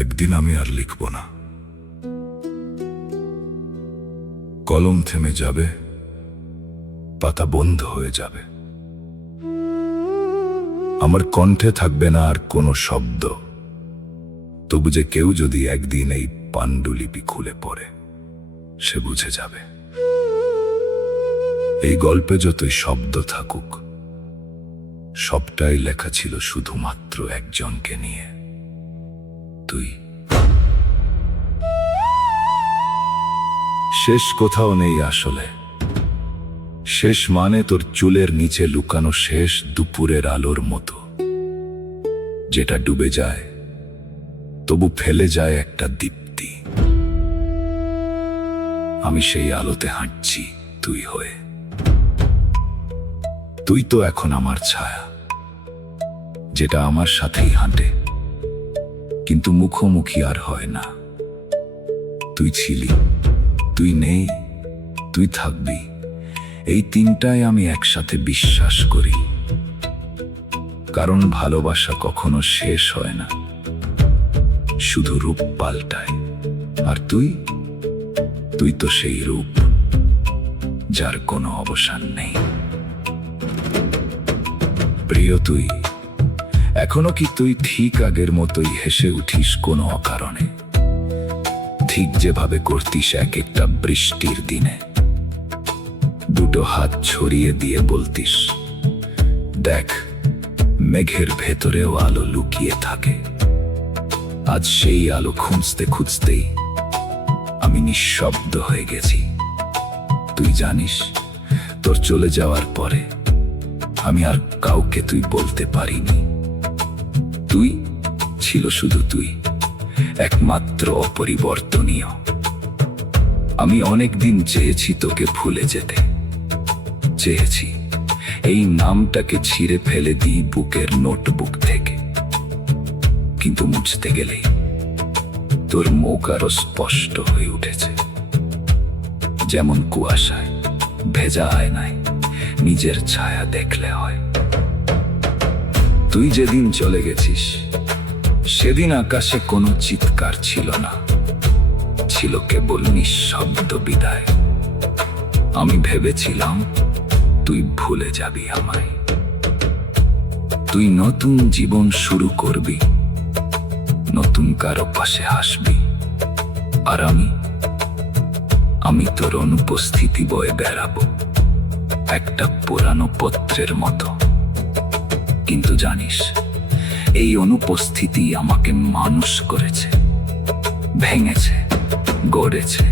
একদিন আমি আর লিখব না। কলম থেমে যাবে, পাতা বন্ধ হয়ে যাবে। আমার কণ্ঠে থাকবে না আর কোনো শব্দ। তবু যে কেউ যদি একদিন এই পাণ্ডুলিপি খুলে পড়ে, সে বুঝে যাবে এই গল্পে যতই শব্দ থাকুক, সবটাই লেখা ছিল শুধুমাত্র একজনকে নিয়ে, তুই। শেষ কোথাও নেই আসলে। শেষ মানে তোর চুলের নিচে লুকানো শেষ দুপুরের আলোর মতো, যেটা ডুবে যায় তবু ফেলে যায় একটা দীপ্তি। আমি সেই আলোতে হাঁটছি তুই হয়ে। তুই তো এখন আমার ছায়া, যেটা আমার সাথেই হাঁটে, কিন্তু মুখোমুখি আর হয় না। তুই ছিলি, তুই নেই, তুই থাকবি, এই তিনটাই আমি একসাথে বিশ্বাস করি। কারণ ভালোবাসা কখনো শেষ হয় না, শুধু রূপ পাল্টায়। আর তুই তুই তো সেই রূপ, যার কোনো অবসান নেই। প্রিয় তুই, এখনো কি তুই ঠিক আগের মতোই হেসে উঠিস কোনো অকারণে? ঠিক যেভাবে করতিস এক একটা বৃষ্টির দিনে, দুটো হাত ছড়িয়ে দিয়ে বলতিস, দেখ মেঘের ভেতরেও আলো লুকিয়ে থাকে। আজ সেই আলো খুঁজতে খুঁজতেই আমি নিঃশব্দ হয়ে গেছি। তুই জানিস, তোর চলে যাওয়ার পরে আমি আর কাউকে তুই বলতে পারিনি। তুই ছিল শুধু তুই, একমাত্র অপরিবর্তনীয়। আমি অনেকদিন চেয়েছি তোকে ভুলে যেতে, চেয়েছি এই নামটাকে ছিঁড়ে ফেলে দিই বুকের নোটবুক থেকে। কিন্তু মুছতে গেলেই তোর মুখ আরো স্পষ্ট হয়ে উঠেছে, যেমন কুয়াশায় ভেজা আয়নায় নিজের ছায়া দেখলে হয়। তুই যেদিন চলে গেছিস, সেদিন আকাশে কোনো চিৎকার ছিল না, ছিল কেবল নিঃশব্দ বিদায়। আমি ভেবেছিলাম তুই ভুলে যাবি আমায়, তুই নতুন জীবন শুরু করবি, নতুন কারো পাশে হাসবি। আর আমি তোর অনুপস্থিতি বয়ে বেড়াবো একটা পুরানো পত্রের মতো। কিন্তু জানিস, এই অনুপস্থিতি আমাকে মানুষ করেছে, ভেঙেছে, গড়েছে।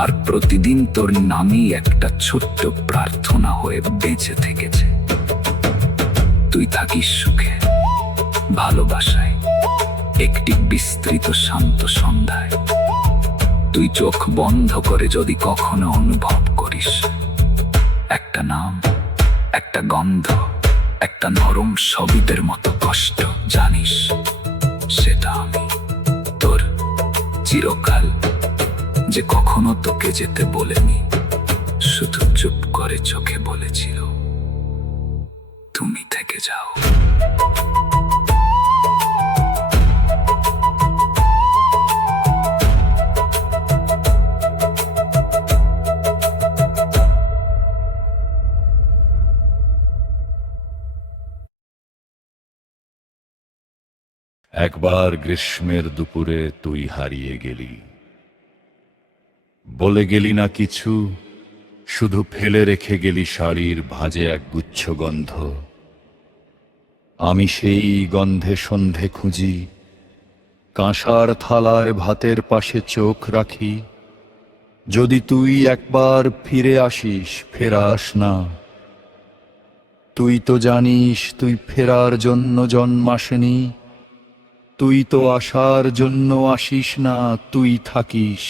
আর প্রতিদিন তোর নামই একটা ছোট্ট প্রার্থনা হয়ে বেঁচে থেকেছে। তুই থাকিস সুখে, ভালোবাসায়, একটি বিস্তৃত শান্ত সন্ধ্যায়। তুই চোখ বন্ধ করে যদি কখনো অনুভব করিস একটা নাম, একটা গন্ধ, একটা নরম সবিতের মতো কষ্ট, জানিস সেটা আমি, তোর চিরকাল, যে কখনো তোকে যেতে বলেনি, শুধু চুপ করে চোখে বলেছিল, তুমি থেকে যাও। একবার গ্রীষ্মের দুপুরে তুই হারিয়ে গেলি, বলে গেলি না কিছু, শুধু ফেলে রেখে গেলি শাড়ির ভাঁজে এক গুচ্ছ গন্ধ। আমি সেই গন্ধে সন্ধে খুঁজি, কাঁসার থালায় ভাতের পাশে চোখ রাখি। যদি তুই একবার ফিরে আসিস, ফেরাস না। তুই তো জানিস তুই ফেরার জন্য জন্মাসনি, তুই তো আসার জন্য আসিস না, তুই থাকিস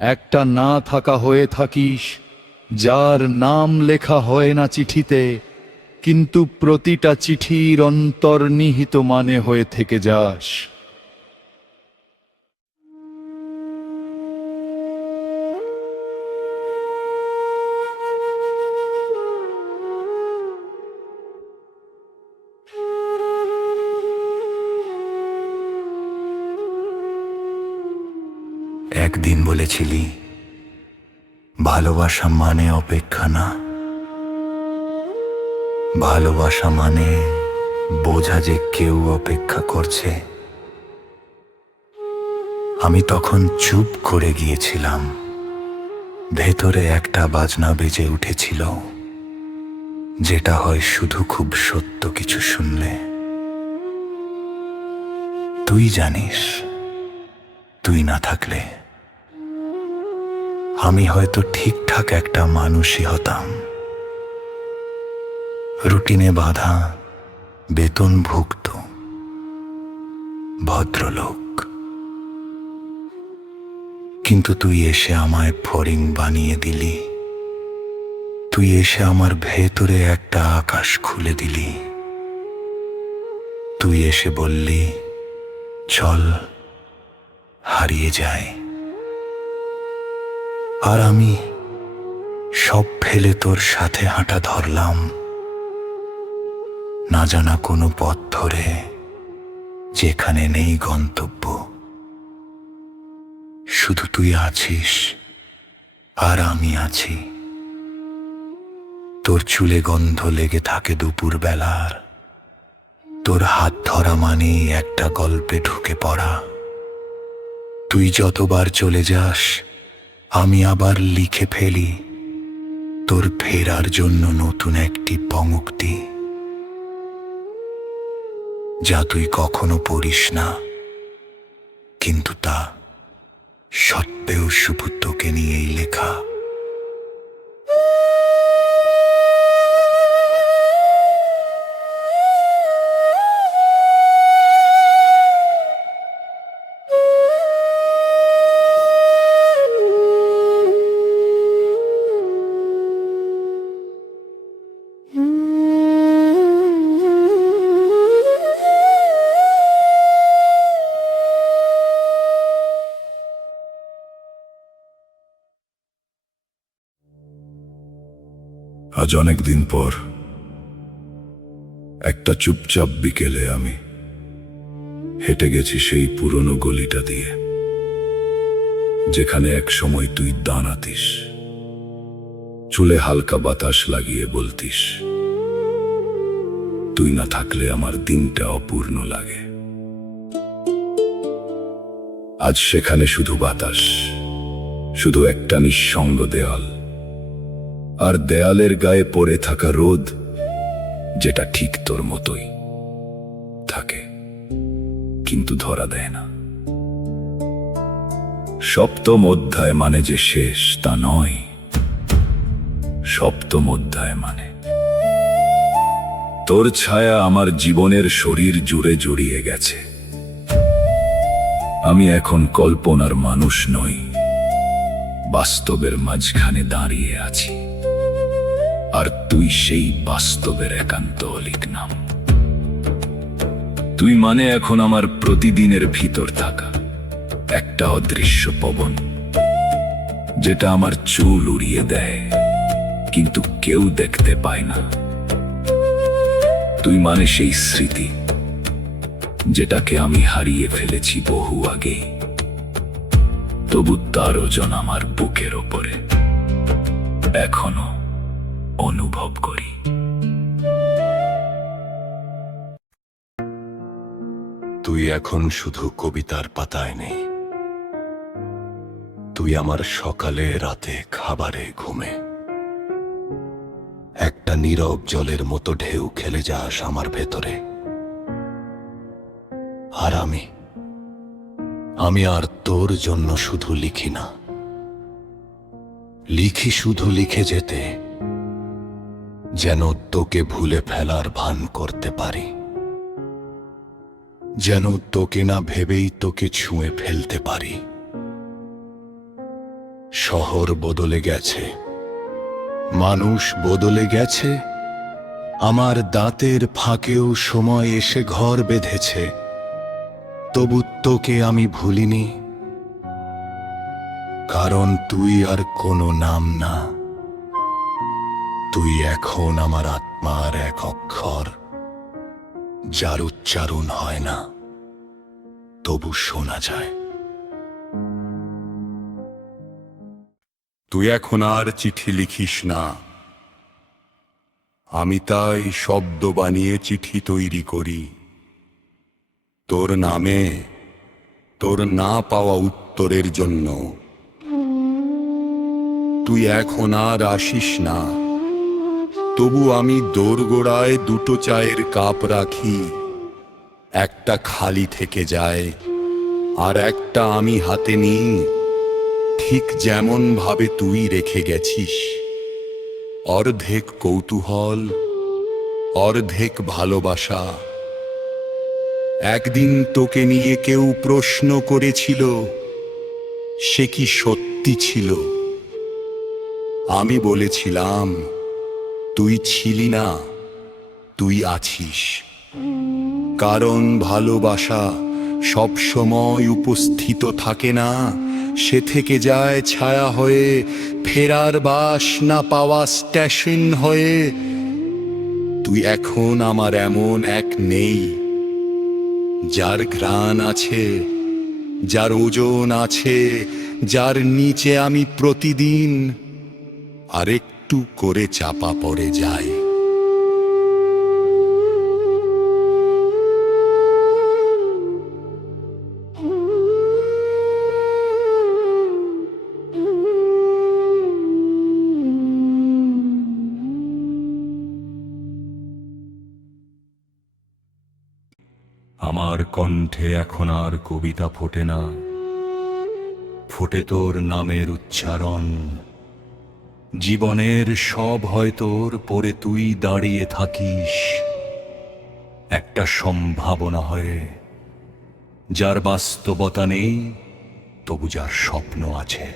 একটা না থাকা হয়ে থাকিস, যার নাম লেখা হয় না চিঠিতে, কিন্তু প্রতিটা চিঠির অন্তর্নিহিত মানে হয়ে থেকে যাস। একদিন বলেছিলি ভালোবাসা মানে অপেক্ষা না, ভালোবাসা মানে বোঝা যে কেউ অপেক্ষা করছে। আমি তখন চুপ করে গিয়েছিলাম, ভেতরে একটা বাজনা বেজে উঠেছিল, যেটা হয় শুধু খুব সত্য কিছু শুনলে। তুই জানিস, তুই না থাকলে আমি হয়তো ঠিকঠাক একটা মানুষই হতাম, রুটিনে বাঁধা, বেতনভুক্ত ভদ্রলোক। কিন্তু তুই এসে আমায় ফড়িং বানিয়ে দিলি, তুই এসে আমার ভেতরে একটা আকাশ খুলে দিলি। তুই এসে বললি, চল হারিয়ে যায়। আর আমি সব ফেলে তোর সাথে হাঁটা ধরলাম, না জানা কোনো পথ ধরে, যেখানে নেই গন্তব্য। শুধু তুই আছিস আর আমি আছি। তোর চুলে গন্ধ লেগে থাকে দুপুর বেলার, তোর হাত ধরা মানেই একটা গল্পে ঢুকে পড়া। তুই যতবার চলে যাস আমি আবার লিখে ফেলি তোর ফেরার জন্য নতুন একটি পঙ্ক্তি, যা তুই কখনো পড়িস না, কিন্তু তা সত্ত্বেও শুধু তোকে নিয়েই লেখা। আজ অনেক দিন পর একটা চুপচাপ বিকেলে আমি হেঁটে গেছি সেই পুরনো গলিটা দিয়ে, যেখানে এক সময় তুই দাঁড়াতিস, চুলে হালকা বাতাস লাগিয়ে বলতিস, তুই না থাকলে আমার দিনটা অপূর্ণ লাগে। আজ সেখানে শুধু বাতাস, শুধু একটা নিঃসঙ্গ দেয়াল, আর দেয়ালের গায়ে পড়ে থাকা রোদ, যেটা ঠিক তোর মতোই থাকে, কিন্তু ধরা দেয় না। সপ্তম অধ্যায় মানে যে শেষ তা নয়, সপ্তম অধ্যায় মানে তোর ছায়া আমার জীবনের শরীর জুড়ে জড়িয়ে গেছে। আমি এখন কল্পনার মানুষ নই, বাস্তবের মাঝখানে দাঁড়িয়ে আছি, আর তুই সেই বাস্তবের একান্ত অলিক নাম। তুই মানে এখন আমার প্রতিদিনের ভিতর থাকা একটা অদৃশ্য পবন, যেটা আমার চুল উড়িয়ে দেয় কিন্তু কেউ দেখতে পায় না। তুই মানে সেই স্মৃতি, যেটাকে আমি হারিয়ে ফেলেছি বহু আগে, তবু তার ওজন আমার বুকের ওপরে এখনো অনুভব করি। তুই এখন শুধু কবিতার পাতায় নেই, তুই আমার সকালে, রাতে, খাবারে, ঘুমে একটা নীরব জলের মতো ঢেউ খেলে যাস আমার ভেতরে। আর আমি আর তোর জন্য শুধু লিখি না, লিখি শুধু লিখে যেতে, যেন তোকে ভুলে ফেলার ভান করতে পারি, যেন তোকে না ভেবেই তোকে ছুঁয়ে ফেলতে পারি। শহর বদলে গেছে, মানুষ বদলে গেছে, আমার দাঁতের ফাঁকেও সময় এসে ঘর বেঁধেছে, তবু তোকে আমি ভুলিনি, কারণ তুই আর কোনো নাম না, তুই এখন আমার আত্মার এক অক্ষর, যার উচ্চারণ হয় না তবু শোনা যায়। তুই এখন আর চিঠি লিখিস না। আমি তাই শব্দ বানিয়ে চিঠি তৈরি করি তোর নামে, তোর না পাওয়া উত্তরের জন্য। তুই এখন আর আসিস না, তবু আমি দোরগোড়ায় দুটো চায়ের কাপ রাখি। একটা খালি থেকে যায়, আর একটা আমি হাতে নিই, ঠিক যেমন ভাবে তুই রেখে গেছিস। অর্ধেক কৌতূহল, অর্ধেক ভালোবাসা। একদিন তোকে নিয়ে কেউ প্রশ্ন করেছিল, সে কি সত্যি ছিল? আমি বলেছিলাম, তুই ছিলি না, তুই আছিস। কারণ ভালোবাসা সব সময় উপস্থিত থাকে না, সে থেকে যায় ছায়া হয়ে, ফেরার বাস না পাওয়া স্টেশন হয়ে। তুই এখন আমার এমন এক নেই, যার ঘ্রাণ আছে, যার ওজন আছে, যার নিচে আমি প্রতিদিন আরেকটু করে চাপা পড়ে যাই। আমার কণ্ঠে এখন আর কবিতা ফোটে না, ফোটে তোর নামের উচ্চারণ। জীবনের সব হয় তোর পরে তুই দাঁড়িয়ে থাকিস, একটা সম্ভাবনা হয়ে, যার বাস্তবতা নেই তবু যার স্বপ্ন আছে।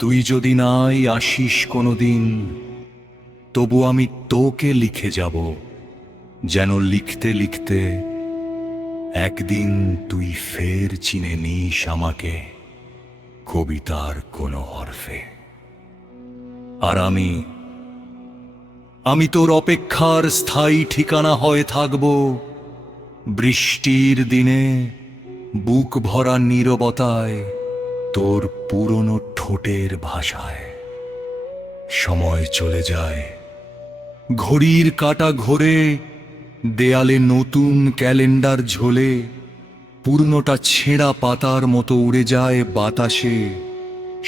তুই যদি নাই আসিস কোনোদিন, তবু আমি তোকে লিখে যাব, যেন লিখতে লিখতে একদিন তুই ফের চিনে নিস আমাকে কবিতার কোনো হরফে। আর আমি তোর অপেক্ষার স্থায়ী ঠিকানা হয়ে থাকব। বৃষ্টির দিনে বুক ভরা নীরবতায়, তোর পুরনো ঠোঁটের ভাষায়। সময় চলে যায়, ঘড়ির কাঁটা ঘোরে, দেয়ালে নতুন ক্যালেন্ডার ঝোলে, পূর্ণটা ছেঁড়া পাতার মতো উড়ে যায় বাতাসে।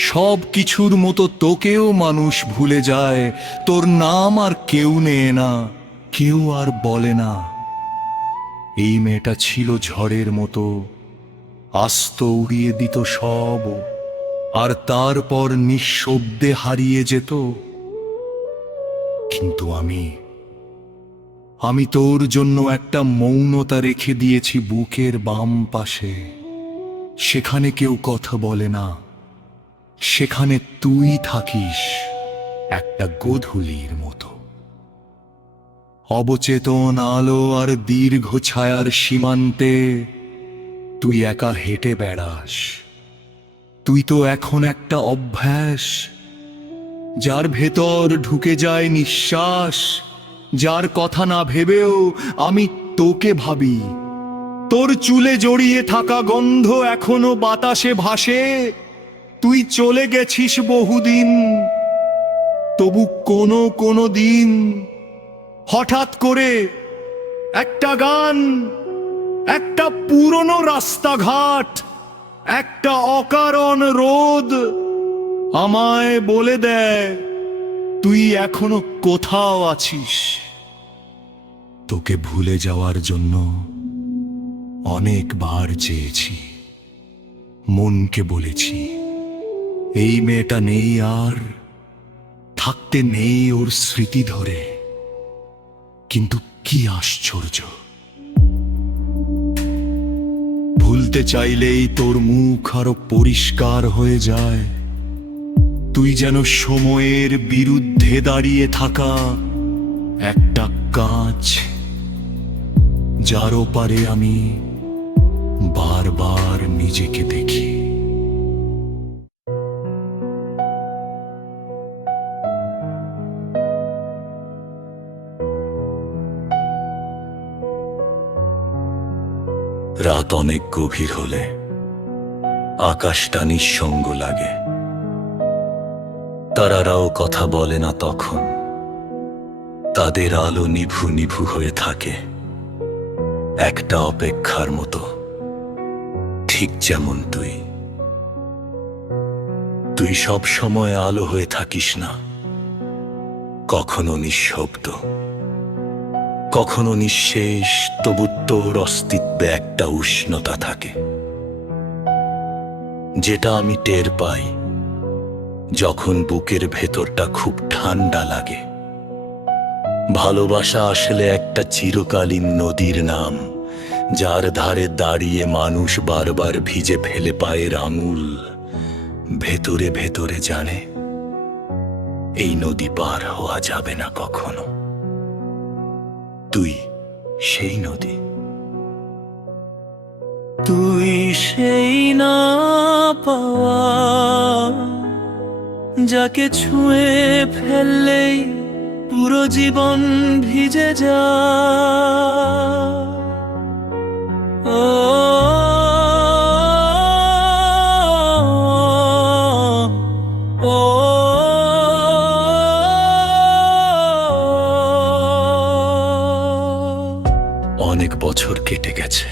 সব কিছুর মতো তোকেও মানুষ ভুলে যায়, তোর নাম আর কেউ নেয় না, কেউ আর বলে না। এই মেয়েটা ছিল ঝড়ের মতো, আস্ত উড়িয়ে দিত সব, আর তারপর নিঃশব্দে হারিয়ে যেত। কিন্তু আমি তোর জন্য একটা মৌনতা রেখে দিয়েছি বুকের বাম পাশে। সেখানে কেউ কথা বলে না, সেখানে তুই থাকিস একটা গোধূলির মতো। অবচেতন আলো আর দীর্ঘ ছায়ার সীমান্তে তুই একা হেঁটে বেড়াস। তুই তো এখন একটা অভ্যাস, যার ভেতর ঢুকে যায় নিঃশ্বাস, যার কথা না ভেবেও আমি তোকে ভাবি। তোর চুলে জড়িয়ে থাকা গন্ধ এখনো বাতাসে ভাসে। তুই চলে গেছিস বহুদিন, তবু কোনো দিন হঠাৎ করে একটা গান, একটা পুরনো রাস্তাঘাট, একটা অকারণ রোদ আমায় বলে দেয় তুই এখনো কোথাও আছিস। তোকে ভুলে যাওয়ার জন্য অনেকবার চেয়েছি, মনকে বলেছি এই মেয়েটা নেই আর, থাকতে নেই ওর স্মৃতি ধরে। কিন্তু কি আশ্চর্য, ভুলতে চাইলেই তোর মুখ আরো পরিষ্কার হয়ে যায়। তুই যেন সময়ের বিরুদ্ধে দাঁড়িয়ে থাকা একটা কাঁচ, যার ওপারে আমি বারবার নিজেকে দেখি। রাত অনেক গভীর হলে আকাশটা নিঃসঙ্গ লাগে। তারারাও কথা বলে না তখন, তাদের আলো নিভু নিভু হয়ে থাকে, একটা অপেক্ষার মতো, ঠিক যেমন তুই। তুই সব সময় আলো হয়ে থাকিস না, কখনো নিঃশব্দ, কখনো নিঃশেষ, তবু তোর অস্তিত্বে একটা উষ্ণতা থাকে, যেটা আমি টের পাই যখন বুকের ভেতরটা খুব ঠান্ডা লাগে। ভালোবাসা আসলে একটা চিরকালীন নদীর নাম, যার ধারে দাঁড়িয়ে মানুষ বারবার ভিজে ফেলে পায়ের আঙুল, ভেতরে ভেতরে জানে এই নদী পার হওয়া যাবে না কখনো। তুই সেই নদী, তুই সেই না পাওয়া, যাকে ছুঁয়ে ফেললেই পুরো জীবন ভিজে যায়। ও ও অনেক বছর কেটে গেছে,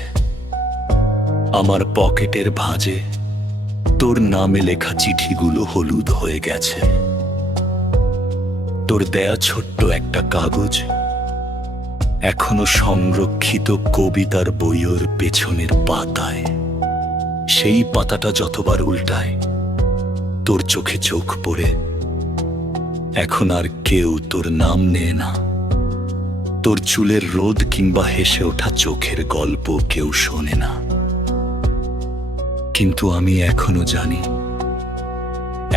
আমার পকেটের ভাঁজে তোর নামে লেখা চিঠিগুলো হলুদ হয়ে গেছে। তোর দেয়া ছোট্ট একটা কাগজ এখনো সংরক্ষিত কবিতার বইয়ের পেছনের পাতায়। সেই পাতাটা যতবার উল্টায় তোর চোখে চোখ পড়ে, এখন আর কেউ তোর নাম নেয় না, তোর চুলের রোদ কিংবা হেসে ওঠা চোখের গল্প কেউ শোনে না। কিন্তু আমি এখনো জানি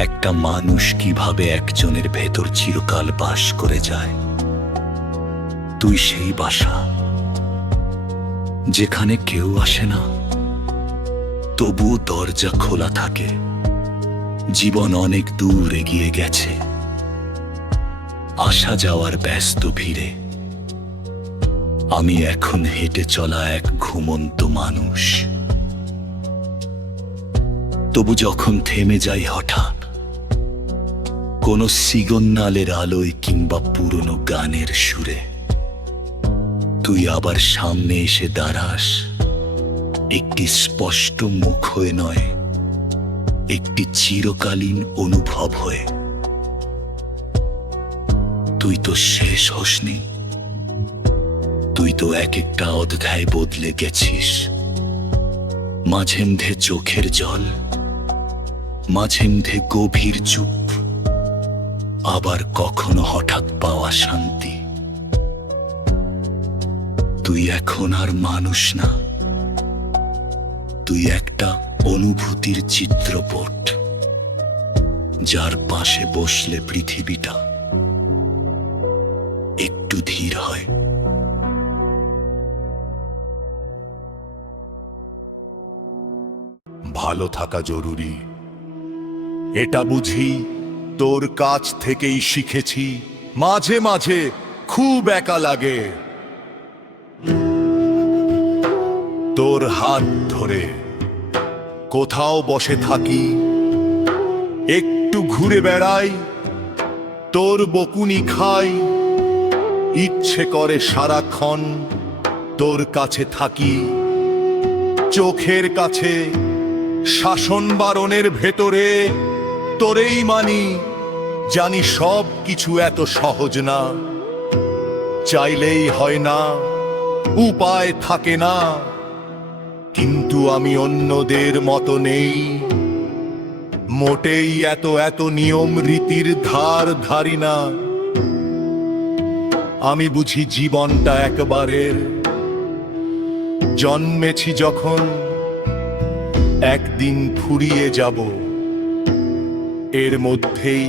একটা মানুষ কিভাবে একজনের ভেতর চিরকাল বাস করে যায়। তুই সেই বাসা, যেখানে কেউ আসে না, তবুও দরজা খোলা থাকে। জীবন অনেক দূর এগিয়ে গেছে, আসা যাওয়ার ব্যস্ত ভিড়ে আমি এখন হেঁটে চলা এক ঘুমন্ত মানুষ। তবু যখন থেমে যাই হঠাৎ কোনো সিগন্যালের আলোয় কিংবা পুরনো গানের সুরে, তুই আবার সামনে এসে দাঁড়াস, একটি স্পষ্ট মুখ হয়ে নয়, একটি চিরকালীন অনুভব হয়ে। তুই তো শেষ হসনি, তুই তো এক একটা অধ্যায় বদলে গেছিস। মাঝে মধ্যে চোখের জল, মাঝে মধ্যে গভীর চুপ, আবার কখনো হঠাৎ পাওয়া শান্তি। তুই এখন আর মানুষ না, তুই একটা অনুভূতির চিত্রপট, যার পাশে বসলে পৃথিবীটা একটু ধীর হয়। ভালো থাকা জরুরি, এটা বুঝি তোর কাছ থেকেই শিখেছি। মাঝে মাঝে খুব একা লাগে, তোর হাত ধরে কোথাও বসে থাকি, একটু ঘুরে বেড়াই, তোর বকুনি খাই, ইচ্ছে করে সারাক্ষণ তোর কাছে থাকি। চোখের কাছে শাসন বারণের ভেতরে তোরেই মানি, জানি সব কিছু এত সহজ না, চাইলেই হয় না, উপায় থাকে না। কিন্তু আমি অন্যদের মতো নেই, মোটেই এত এত নিয়ম রীতির ধার ধারি না। আমি বুঝি জীবনটা একবারের, জন্মেছি যখন একদিন ফুরিয়ে যাব। এর মধ্যেই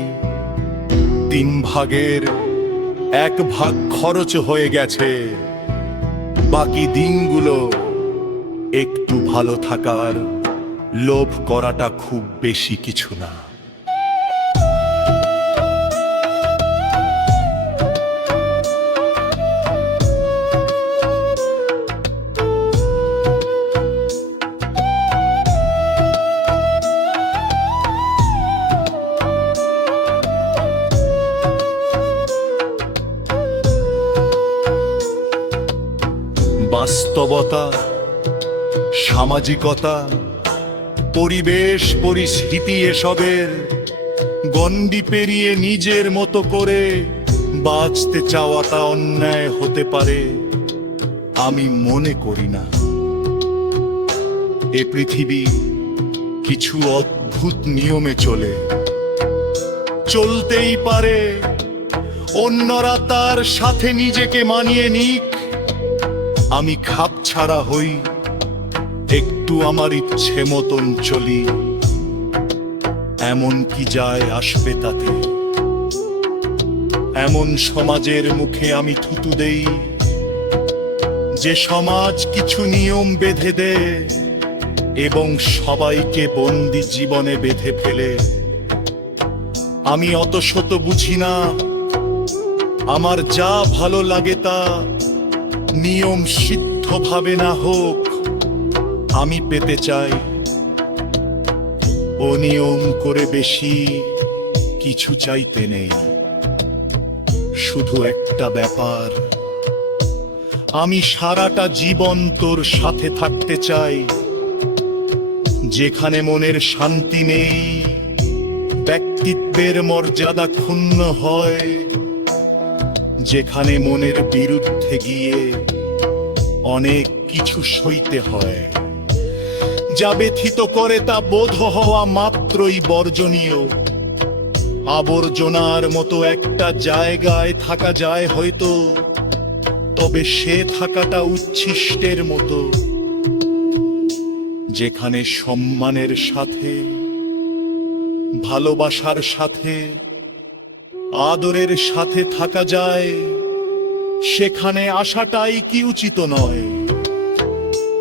3 ভাগের 1 ভাগ খরচ হয়ে গেছে, বাকি দিনগুলো একটু ভালো থাকার লোভ করাটা খুব বেশি কিছু না। বাস্তবতা, সামাজিকতা, পরিবেশ, পরিস্থিতি এসবের গণ্ডি পেরিয়ে নিজের মতো করে বাঁচতে চাওয়াটা অন্যায় হতে পারে আমি মনে করি না। এ পৃথিবী কিছু অদ্ভুত নিয়মে চলতেই পারে, অন্যরা তার সাথে নিজেকে মানিয়ে নিক, আমি খাপ ছাড়া হই, একটু আমার ইচ্ছে মতন চলি, এমন কি যায় আসবে তাতে? এমন সমাজের মুখে আমি থুতু দেই যে সমাজ কিছু নিয়ম বেঁধে দেয় এবং সবাইকে বন্দি জীবনে বেঁধে ফেলে। আমি অত শত বুঝি না, আমার যা ভালো লাগে তা নিয়ম সিদ্ধ ভাবে না হোক, আমি পেতে চাই। অনিয়ম করে বেশি কিছু চাইতে নেই, শুধু একটা ব্যাপার, আমি সারাটা জীবন তোর সাথে থাকতে চাই। যেখানে মনের শান্তি নেই, ব্যক্তিত্বের মর্যাদা ক্ষুণ্ণ হয়, যেখানে মনের বিরুদ্ধে গিয়ে অনেক কিছু সইতে হয়, যা ব্যথিত করে তা বোধ হওয়া মাত্রই বর্জনীয়। আবর্জনার মতো একটা জায়গায় থাকা যায় হয়তো, তবে সে থাকাটা উচ্ছিষ্টের মতো। যেখানে সম্মানের সাথে, ভালোবাসার সাথে, আদরের সাথে থাকা যায়, সেখানে আসাটাই কি উচিত নয়?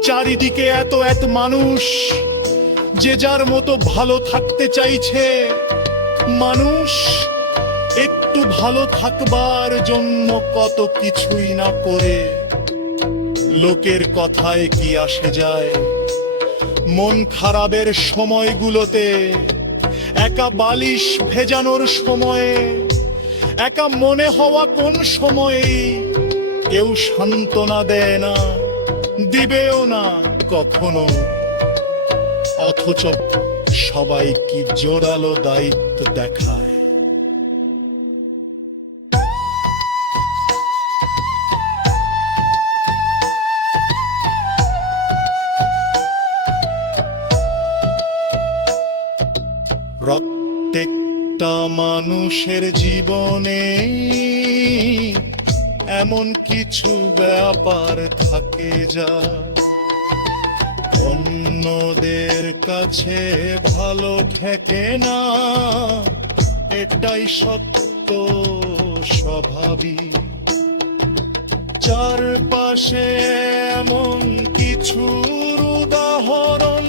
চারিদিকে এত এত মানুষ যে যার মতো ভালো থাকতে চাইছে, মানুষ একটু ভালো থাকবার জন্য কত কিছুই না করে। লোকের কথায় কি আসে যায়? মন খারাপের সময়গুলোতে, একা বালিশ ভেজানোর সময়ে, একা মনে হওয়া কোন সময়ে কেউ সান্ত্বনা দেয় না, দিবেও না কখনো। অথচ সবাই কি জোরালো দায়িত্ব দেখায়। প্রত্যেকটা মানুষের জীবনে এমন কিছু ব্যাপার থাকে যা অন্যদের কাছে ভালো ঠেকে না, এটাই সত্য স্বাভাবিক। চারপাশে এমন কিছুর উদাহরণ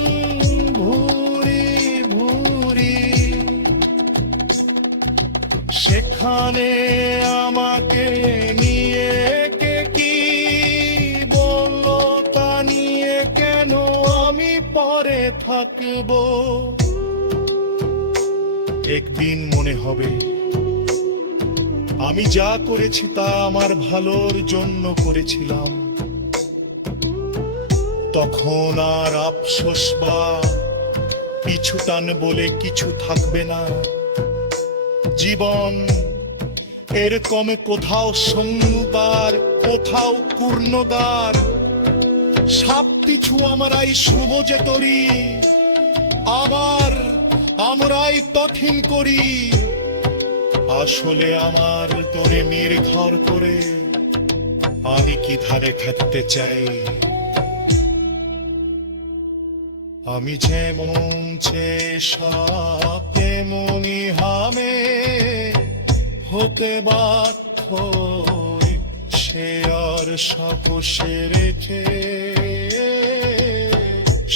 ভুরি ভুরি, সেখানে আমাকে নিয়ে কে কি বললো তা নিয়ে কেন আমি পরে থাকবো? একদিন মনে হবে আমি যা করেছি তা আমার ভালোর জন্য করেছিলাম, তখন আর আফসোস বা পিছুটান বলে কিছু থাকবে না। জীবন এরকম কোথাও সংবার, কোথাও পূর্ণদ্বার, সব কিছু আমরাই শুভ যে করি, আবার আমরাই কঠিন করি। আসলে আমার তোরে নির্ভর করে আমি কি ধারে থাকতে চাই। আমি যেমন সব তেমনি হামে হতে বাধ্য, সে আর সাপোষে রেখে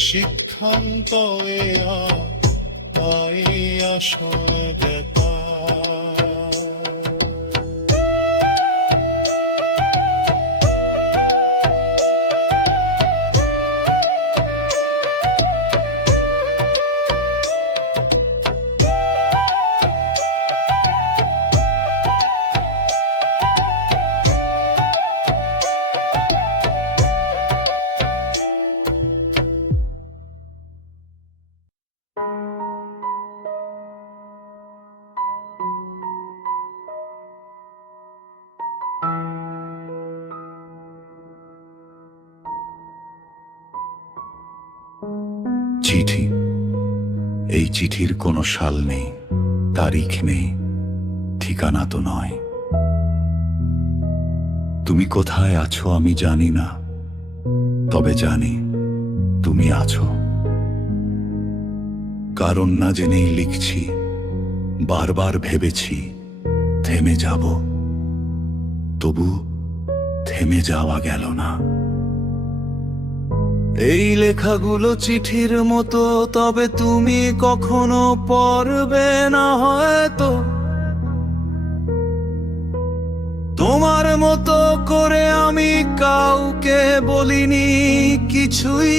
সিদ্ধান্ত আসলে চিঠি। এই চিঠির কোনো সাল নেই, তারিখ নেই, ঠিকানা তো নয়। তুমি কোথায় আছো আমি জানি না, তবে জানি তুমি আছো। কারণ না জেনেই লিখছি, বারবার ভেবেছি থেমে যাব, তবু থেমে যাওয়া গেল না। এই লেখাগুলো চিঠির মতো, তবে তুমি কখনো পড়বে না হয়তো। তোমার মতো করে আমি কাউকে বলিনি কিছুই।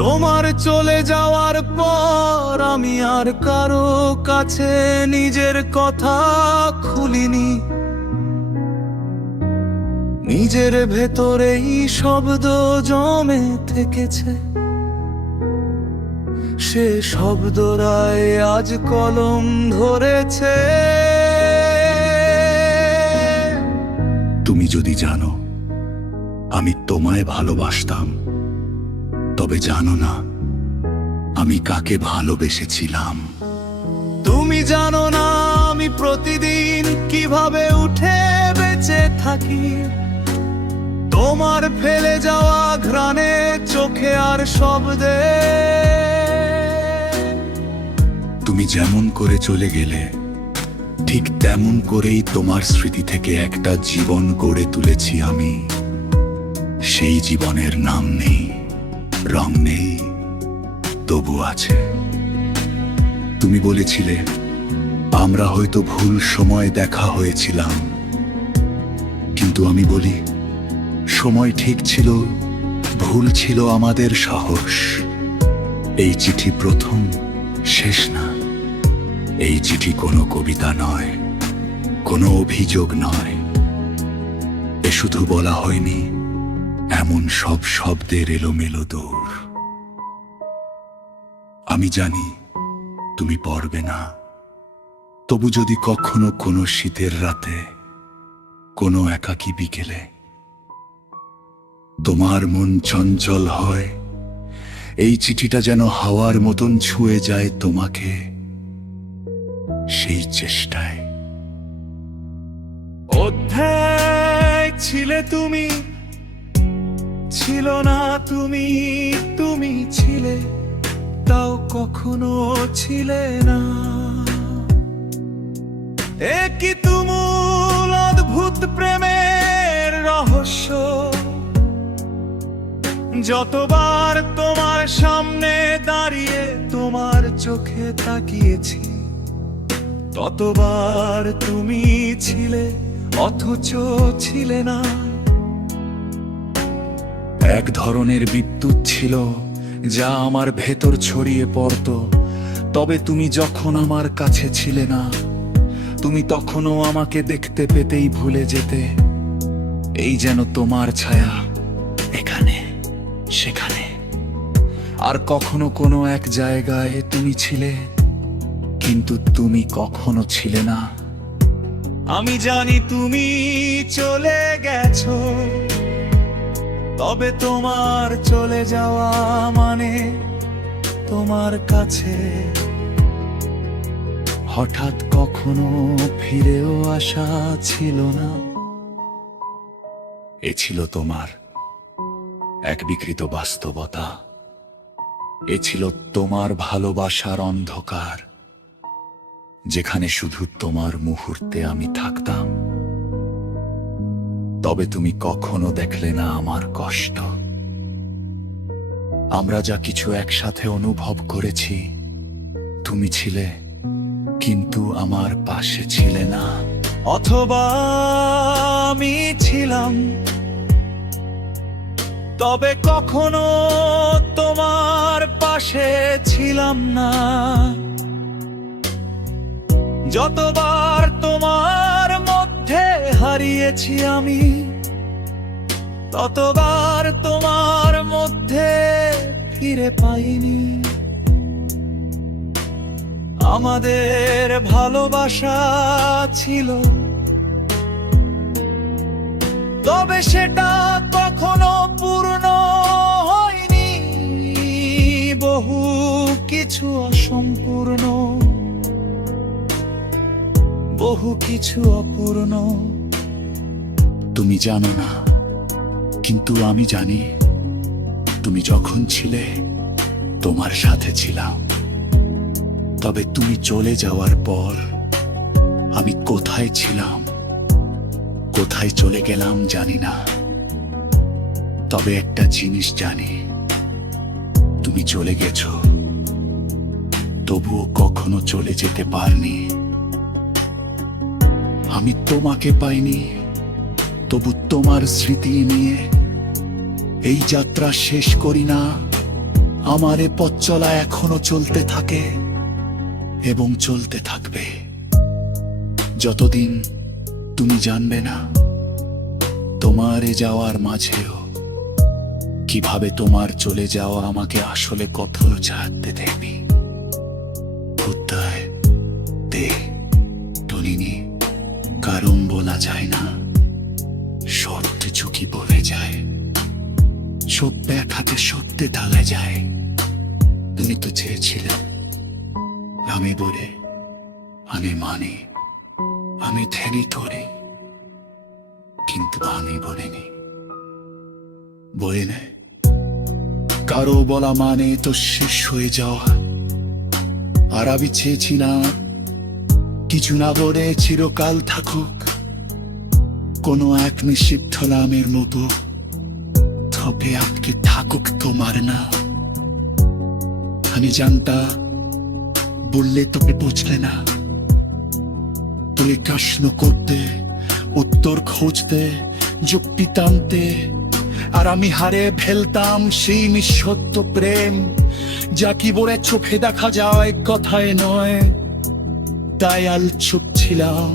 তোমার চলে যাওয়ার পর আমি আর কারো কাছে নিজের কথা খুলিনি। নিজের ভেতরেই শব্দ জমে থেকেছে, সে শব্দরাই আজ কলম ধরেছে। তুমি যদি জানো আমি তোমায় ভালোবাসতাম, তবে জানো না আমি কাকে ভালোবেসেছিলাম। তুমি জানো না আমি প্রতিদিন কিভাবে উঠে বেঁচে থাকি, তোমার ফেলে যাওয়া ঘ্রাণে, চোখে আর শব্দে। তুমি যেমন করে চলে গেলে, ঠিক তেমন করেই তোমার স্মৃতি থেকে একটা জীবন গড়ে তুলেছি আমি। সেই জীবনের নাম নেই, রং নেই, তবু আছে। তুমি বলেছিলে আমরা হয়তো ভুল সময় দেখা হয়েছিলাম, কিন্তু আমি বলি সময় ঠিক ছিল, ভুল ছিল আমাদের সাহস। এই চিঠি প্রথম, শেষ না। এই চিঠি কোনো কবিতা নয়, কোনো অভিযোগ নয়। এ শুধু বলা হয়নি এমন সব শব্দের এলোমেলো দৌড়। আমি জানি তুমি পড়বে না, তবু যদি কখনো কোনো শীতের রাতে, কোনো একাকী বিকেলে তোমার মন চঞ্চল হয়, এই চিঠিটা যেন হাওয়ার মতন ছুঁয়ে যায় তোমাকে, সেই চেষ্টায়। অধ্যায় ছিলে তুমি, ছিল না তুমি, তুমি ছিলে, তাও কখনো ছিলে না। একই তুমুল অদ্ভুত প্রেমের রহস্য, যতবার তোমার সামনে দাঁড়িয়ে তোমার চোখে তাকিয়েছি, ততবার তুমি ছিলে অথচ ছিলে না। এক ধরনের বিদ্যুৎ ছিল যা আমার ভেতর ছড়িয়ে পড়তো, তবে তুমি যখন আমার কাছে ছিলে না, তুমি তখনও আমাকে দেখতে পেতেই ভুলে যেতে। এই যেন তোমার ছায়া এখানে সেখানে, আর কখনো কোনো এক জায়গায় তুমি ছিলে, কিন্তু তুমি কখনো ছিলে না। আমি জানি তুমি চলে গেছো, তবে তোমার চলে যাওয়া মানে তোমার কাছে হঠাৎ কখনো ফিরেও আসা ছিল না। এ ছিল তোমার এক বিকৃত বাস্তবতা, এ ছিল তোমার ভালোবাসার অন্ধকার, যেখানে শুধু তোমার মুহূর্তে আমি থাকতাম। তবে তুমি কখনো দেখলে না আমার কষ্ট। আমরা যা কিছু একসাথে অনুভব করেছি, তুমি ছিলে, কিন্তু আমার পাশে ছিলে না। অথবা আমি ছিলাম, তবে কখনো তোমার পাশে ছিলাম না। যতবার তোমার মধ্যে হারিয়েছি আমি, ততবার তোমার মধ্যে ফিরে পাইনি। আমাদের ভালোবাসা ছিল, তবে সেটা কখনো পূর্ণ হয়নি। বহু কিছু অপূর্ণ। তুমি জানো না, কিন্তু আমি জানি, তুমি যখন ছিলে তোমার সাথে ছিলাম। তবে তুমি চলে যাওয়ার পর আমি কোথায় ছিলাম, কোথায় চলে গেলাম জানি না। তবে একটা জিনিস জানি, তুমি চলে গেছো, তবুও কখনো চলে যেতে পারনি। আমি তোমাকে পাইনি, তবু তোমার স্মৃতি নিয়ে এই যাত্রা শেষ করি না। আমার এ পথ চলা এখনো চলতে থাকে এবং চলতে থাকবে, যতদিন তুমি জানবে না তোমার এ যাওয়ার মাঝেও কিভাবে তোমার চলে যাওয়া আমাকে আসলে কখনো ছাড়তে দেয়নি। কোথায় দে টলিনি, কারণ বলা যায় না, সত্যি ঝুঁকি বলে যায়, সব ব্যাখ্যাতে সত্যি ঢালা যায়। তুমি তো চেয়েছিলে আমি বলে, আমি মানি, আমি ধ্যানি ধরি, কিন্তু আমি বলিনি। বলে নেয় কারো বলা মানে তো শেষ হয়ে যাওয়া। আর আমি চেয়েছিলাম কিছু না বলে চিরকাল থাকুক, কোনো এক নিষিদ্ধ নামের মতো, তবে আটকে থাকুক তোমার না। আমি জানতাম বললে তোকে বুঝলে না, তুই প্রশ্ন করতে, উত্তর খুঁজতে, যুক্তি টানতে, আর আমি হারে ফেলতাম সেই নিঃসত্ব প্রেম, যা কি বলে চোখে দেখা যায় কথায় নয়। তাই আল চুপ ছিলাম,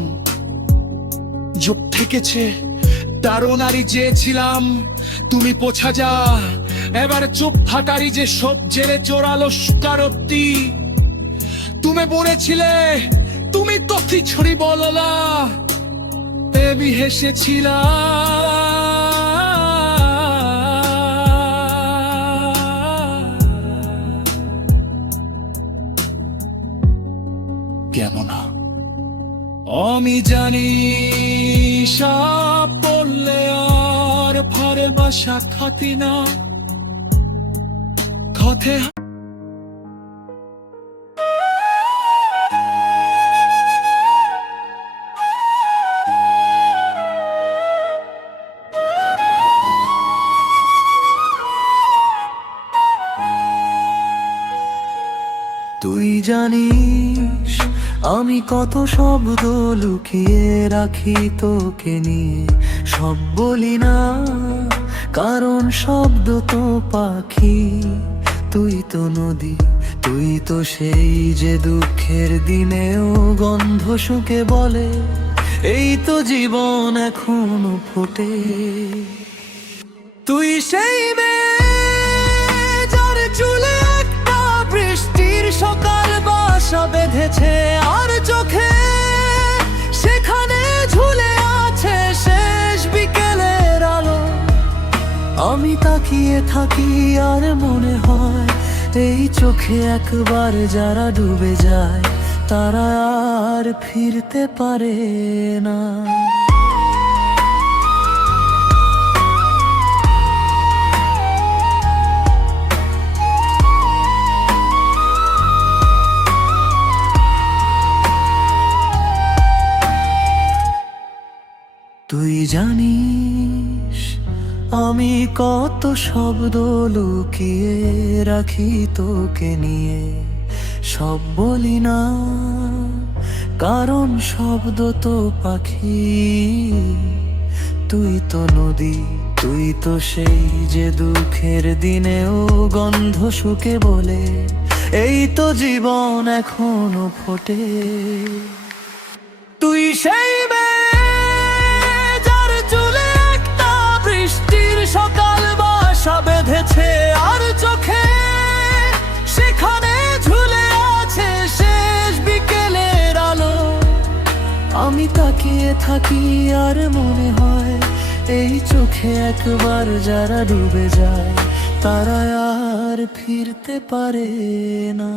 চুপ থেকেছে তারও নারী চেয়েছিলাম তুমি পোছা যা। এবার চুপ থাকারই যে সব জেলে জোরালো স্বীকারোক্তি। তুমি বলেছিলে তুমি তথ্য ছড়ি বললা, আমি হেসেছিলাম। কেমন আমি জানি সাপ বললে আর ভারে বাসা খাতি না, কথে তুই জানিস আমি কত শব্দ লুকিয়ে রাখি তোকে নিয়ে, সব বলি না কারণ শব্দ তো পাখি। তুই তো নদী, তুই তো সেই যে দুঃখের দিনেও গন্ধ শুকে বলে এই তো জীবন এখনো ফোটে। তুই সেই মেয়ে যার চুলে একটা বৃষ্টির সকাল বাসা বেঁধেছে, আর চোখে সেখানে ঝুলে আছে শেষ বিকেলের আলো। আমি তাকিয়ে থাকি আর মনে হয় এই চোখে একবার যারা ডুবে যায় তারা আর ফিরতে পারে না। তুই জানিস আমি কত শব্দ লুকিয়ে রাখি তোকে নিয়ে, সব বলি না কারণ শব্দ তো পাখি। তুই তো নদী, তুই তো সেই যে দুঃখের দিনেও গন্ধ শুকে বলে এই তো জীবন এখনো ফোটে। তুই সেই সকাল বাসা বেঁধেছে, আর চোখে সেখানে ঝুলে আছে শেষ বিকেলের আলো। আমি তাকিয়ে থাকি আর মনে হয় এই চোখে একবার যারা ডুবে যায় তারা আর ফিরতে পারে না।